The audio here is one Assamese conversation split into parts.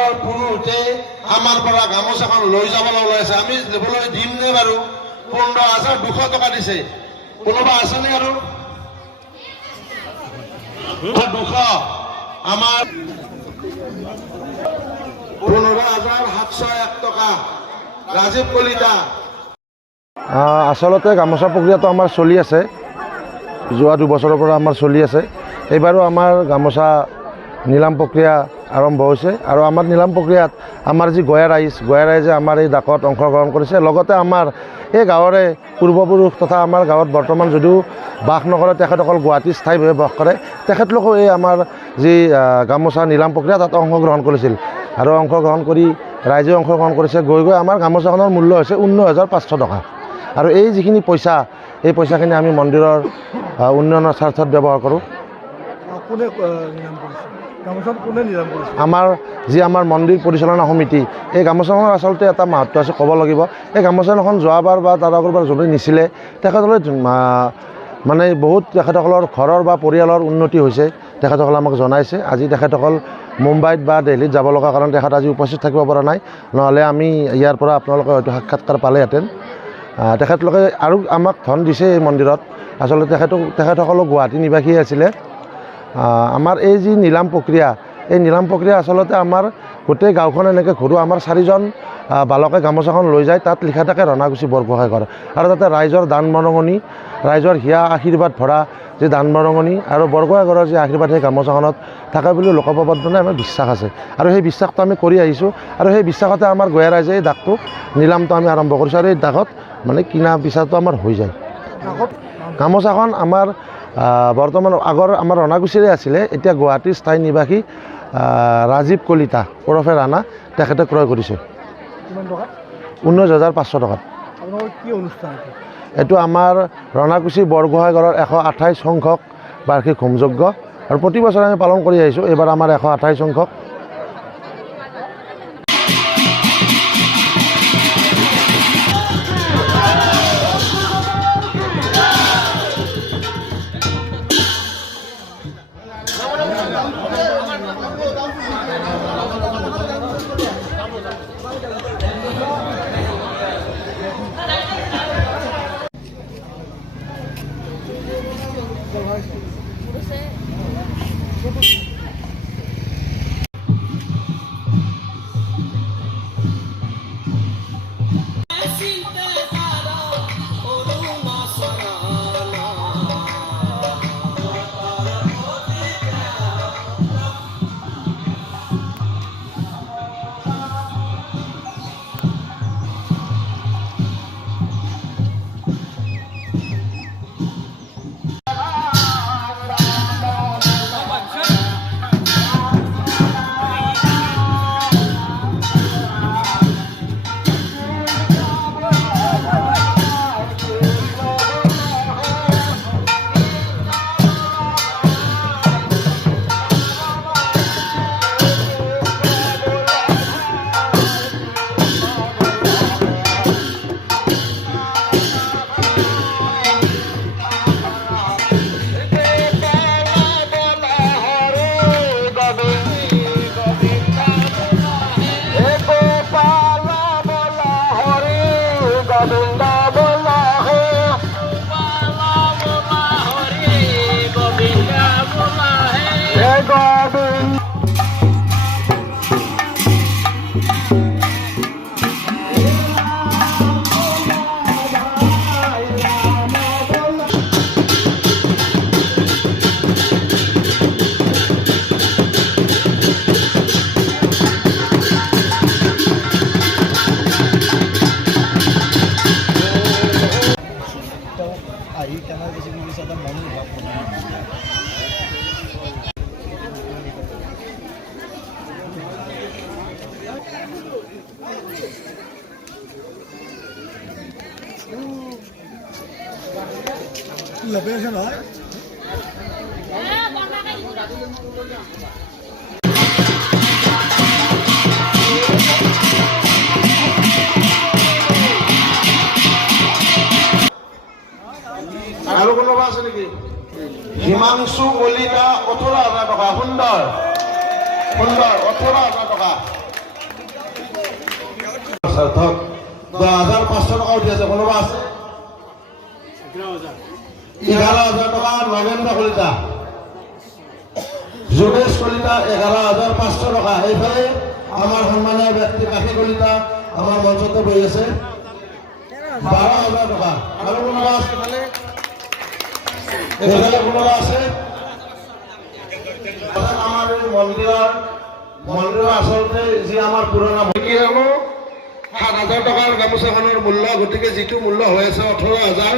পুৰুষে আমাৰ পৰা গামোচাখন লৈ যাবলৈ ওলাইছে। আমি ল'বলৈ দিম নে বাৰু? 15,200 টকা দিছে। কোনোবা আছেনে আৰু? 200 আমাৰ 15,701 টকা। ৰাজীৱ কলিতা। আচলতে গামোচা প্ৰক্ৰিয়াটো আমাৰ চলি আছে, যোৱা 2 বছৰৰ পৰা আমাৰ চলি আছে। এইবাৰো আমাৰ গামোচা নিলাম প্ৰক্ৰিয়া আৰম্ভ হৈছে আৰু আমাৰ নিলাম প্ৰক্ৰিয়াত আমাৰ যি গয়া ৰাইজে আমাৰ এই ডাকত অংশগ্ৰহণ কৰিছে। লগতে আমাৰ এই গাঁৱৰে পূৰ্বপুৰুষ তথা আমাৰ গাঁৱত বৰ্তমান যদিও বাস নকৰে, তেখেতসকল গুৱাহাটীত স্থায়ীভাৱে বাস কৰে, তেখেতলোকেও এই আমাৰ যি গামোচা নিলাম প্ৰক্ৰিয়া তাত অংশগ্ৰহণ কৰিছিল আৰু অংশগ্ৰহণ কৰি ৰাইজে অংশগ্ৰহণ কৰিছে। গৈ আমাৰ গামোচাখনৰ মূল্য হৈছে 19,500 টকা। আৰু এই যিখিনি পইচা, এই পইচাখিনি আমি মন্দিৰৰ উন্নয়নৰ স্বাৰ্থত ব্যৱহাৰ কৰোঁ। আমাৰ মন্দিৰ পৰিচালনা সমিতি, এই গামোচাখনৰ আচলতে এটা মাহাত্ব আছে, ক'ব লাগিব। এই গামোচাখন যোৱাবাৰ বা তাৰ আগৰবাৰ যোনে নিছিলে তেখেতসকলে মানে বহুত তেখেতসকলৰ ঘৰৰ বা পৰিয়ালৰ উন্নতি হৈছে, তেখেতসকলে আমাক জনাইছে। আজি তেখেতসকল মুম্বাইত বা দিল্লীত যাব লগা কাৰণ তেখেত আজি উপস্থিত থাকিব পৰা নাই, নহ'লে আমি ইয়াৰ পৰা আপোনালোকে হয়তো সাক্ষাৎকাৰ পালেহেঁতেন। তেখেতলোকে আৰু আমাক ধন দিছে এই মন্দিৰত। আচলতে তেখেতসকলো গুৱাহাটী নিবাসী আছিলে। আমাৰ এই যি নিলাম প্ৰক্ৰিয়া, এই নিলাম প্ৰক্ৰিয়া আচলতে আমাৰ গোটেই গাঁওখন এনেকৈ ঘূৰোঁ। আমাৰ 4জন বালকে গামোচাখন লৈ যায়, তাত লিখা থাকে ৰনাগুছি বৰগোহাঁই ঘৰ, আৰু তাতে ৰাইজৰ দান বৰঙণি, ৰাইজৰ হিয়া আশীৰ্বাদ ভৰা যি দান বৰঙণি আৰু বৰগোহাঁই ঘৰৰ যি আশীৰ্বাদ সেই গামোচাখনত থাকে বুলি লোকপ্ৰবাদনে আমাৰ বিশ্বাস আছে। আৰু সেই বিশ্বাসটো আমি কৰি আহিছোঁ আৰু সেই বিশ্বাসতে আমাৰ গয়া ৰাইজে এই ডাকটো নিলামটো আমি আৰম্ভ কৰিছোঁ আৰু এই ডাকত মানে কিনা বিচাৰটো আমাৰ হৈ যায়। গামোচাখন আমাৰ বৰ্তমান আগৰ আমাৰ ৰনাগুছিৰে আছিলে, এতিয়া গুৱাহাটীৰ স্থায়ী নিবাসী ৰাজীৱ কলিতা ওৰফে ৰাণা তেখেতে ক্ৰয় কৰিছে 19,500 টকাত। এইটো আমাৰ ৰনাগুছি বৰগোহাঁই ঘৰৰ 128 সংখ্যক বাৰ্ষিক হোমযজ্ঞ আৰু প্ৰতি বছৰে আমি পালন কৰি আহিছোঁ। এইবাৰ আমাৰ 128 সংখ্যক। আৰু কোনোবা আছে নেকি? হিমাংশু কলিতা 18,000 টকা। সুন্দৰ 18,000 টকা। স্যার ধর 10,500 টাকাও দিয়েছে কোনোবা আছে 11,000 টাকা নগেন্দ্র কলিতা যোগেশ কলিতা 11,500 টাকা এইফালে আমার সন্মানীয় ব্যক্তি কাশী কলিতা আমার মঞ্চতে বহি আছে 12,000 টাকা আৰু কোনোবা আছে এইফালে কোনোবা আছে আমাৰ এই মন্দিৰৰ আচলতে যি আমাৰ পুৰণা কি হ'ব 7,000 টকাৰ গামোচাখনৰ মূল্য গতিকে যিটো মূল্য হৈ আছে 18,000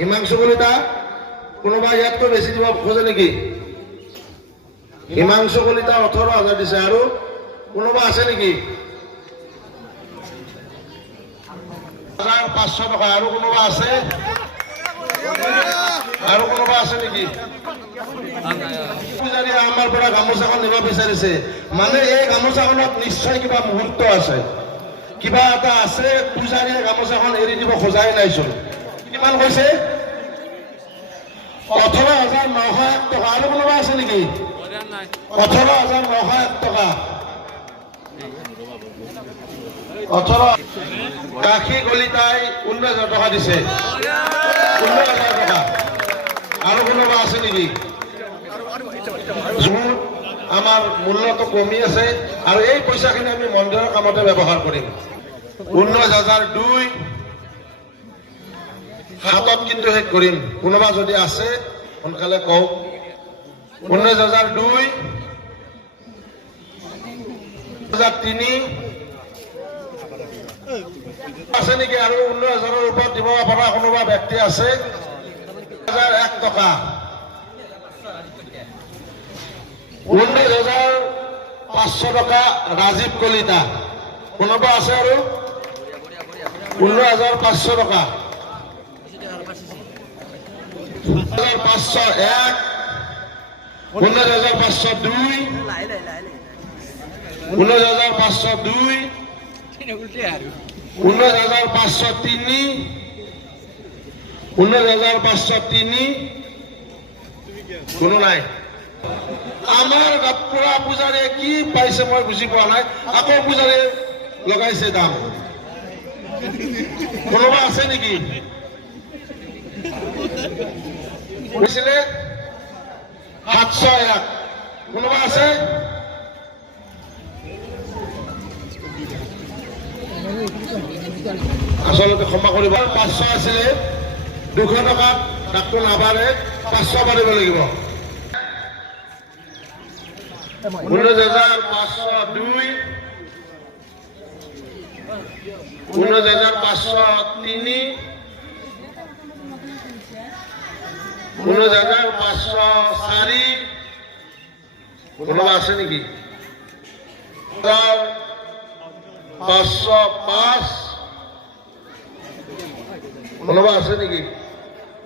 হিমাংশু কলিতা কোনোবা ইয়াতকৈ বেছি দিব খোজে নেকি হিমাংশু কলিতা 18,000 দিছে আৰু কোনোবা আছে নেকি 1,500 টকা আৰু কোনোবা আছে নেকি পূজাৰী আমাৰ পৰা গামোচাখন নিব বিচাৰিছে মানে এই গামোচাখনত নিশ্চয় কিবা মুহূৰ্ত আছে কিবা এটা আছে পূজাৰীয়ে গামোচাখন এৰি দিব খোজাই নাইচোন কিমান কৈছে 18,901 টকা আৰু কোনোবা আছে নেকি 18,901 টকা 18 কাশী কলিতাই 19,000 টকা দিছে 19,000 টকা আৰু কোনোবা আছে নেকি আমাৰ মূল্যটো কমি আছে আৰু এই পইচাখিনি আমি মন্দিৰৰ কামতে ব্যৱহাৰ কৰিম 19,002 হাতত কিন্তু শেষ কৰিম কোনোবা যদি আছে সোনকালে কওক 19,002 2003 আছে নেকি আৰু 19,000ৰ ওপৰত দিব পৰা কোনোবা ব্যক্তি আছে 1,001 টকা 19,500 টকা ৰাজীৱ কলিতা কোনোবা আছে আৰু 19,500 টকা 19,501 19,502 19,502 19,503 19,503 কোনো নাই আমাৰ পুৰা পূজাৰীয়ে কি পাইছে মই বুজি পোৱা নাই আকৌ পূজাৰীয়ে লগাইছে দাম কোনোবা আছে নেকি কৈছিলে 701 কোনোবা আছে আচলতে ক্ষমা কৰিব 500 আছিলে 200 টকা তাকো নাবাৰে 500 পাৰিব লাগিব 19,502 19,503 19,504 কোনোবা আছে নেকি 505 কোনোবা আছে নেকি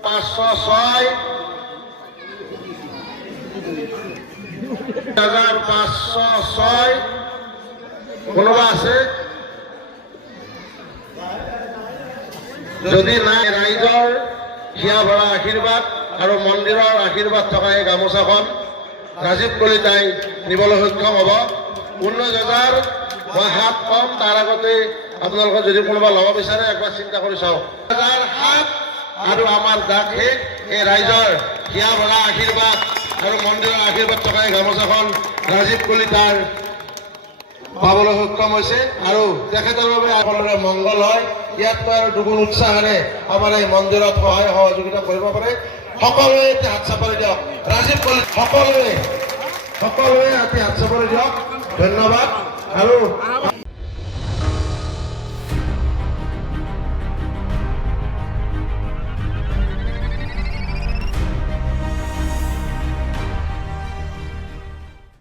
506 506 কোনোবা আছে যদি নাই ৰাইজৰ হিয়া ভৰা আশীৰ্বাদ আৰু মন্দিৰৰ আশীৰ্বাদ থকা এই গামোচাখন ৰাজীৱ কলিতাই নিবলৈ সক্ষম হ'ব 19,000 মই হাত কম তাৰ আগতে আপোনালোকে যদি কোনোবা ল'ব বিচাৰে একবাৰ চিন্তা কৰি চাওক 1,007 আৰু আমাৰ দাগ শেষ এই ৰাইজৰ হিয়া ভৰা আশীৰ্বাদ আৰু মন্দিৰৰ আশীৰ্বাদ থকা এই গামোচাখন ৰাজীৱ কলিতাৰ পাবলৈ সক্ষম হৈছে আৰু তেখেতৰ বাবে সকলোৰে মংগল হয় ইয়াতকৈ আৰু দুগুণ উৎসাহেৰে আমাৰ এই মন্দিৰত সহায় সহযোগিতা কৰিব পাৰে সকলোৱে হাত চাপৰি দিয়ক ৰাজীৱ কলিতা সকলোৱে হাতে হাত চাপৰি দিয়ক ধন্যবাদ আৰু